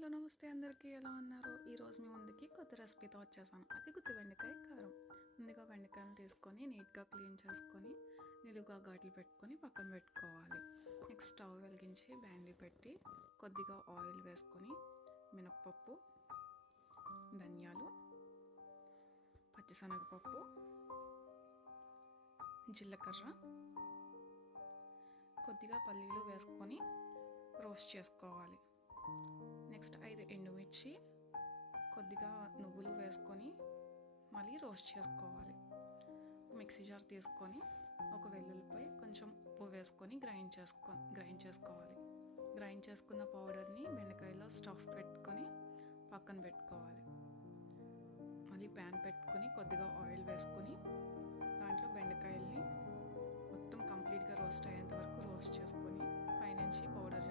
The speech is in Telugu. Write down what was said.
హలో నమస్తే అందరికీ ఎలా ఉన్నారు? ఈరోజు మీ ముందుకి కొత్త రెసిపీతో వచ్చేసాను. అది గుత్తి బెండకాయ కారం. ముందుగా బెండకాయలు తీసుకొని నీట్గా క్లీన్ చేసుకొని నిలువుగా ఘాట్లు పెట్టుకొని పక్కన పెట్టుకోవాలి. నెక్స్ట్ స్టవ్ వెలిగించి బ్యాండీ పెట్టి కొద్దిగా ఆయిల్ వేసుకొని మినప్పప్పు, ధనియాలు, పచ్చిశనగపప్పు, జీలకర్ర, కొద్దిగా పల్లీలు వేసుకొని రోస్ట్ చేసుకోవాలి. నెక్స్ట్ 5 ఎండుమిర్చి, కొద్దిగా నువ్వులు వేసుకొని మళ్ళీ రోస్ట్ చేసుకోవాలి. మిక్సీ జార్ తీసుకొని ఒక వెల్లుల్లిపై కొంచెం ఉప్పు వేసుకొని గ్రైండ్ చేసుకోవాలి. గ్రైండ్ చేసుకున్న పౌడర్ని బెండకాయలో స్టఫ్ పెట్టుకొని పక్కన పెట్టుకోవాలి. మళ్ళీ ప్యాన్ పెట్టుకొని కొద్దిగా ఆయిల్ వేసుకొని దాంట్లో బెండకాయల్ని మొత్తం కంప్లీట్గా రోస్ట్ అయ్యేంత వరకు రోస్ట్ చేసుకొని పైనుంచి పౌడర్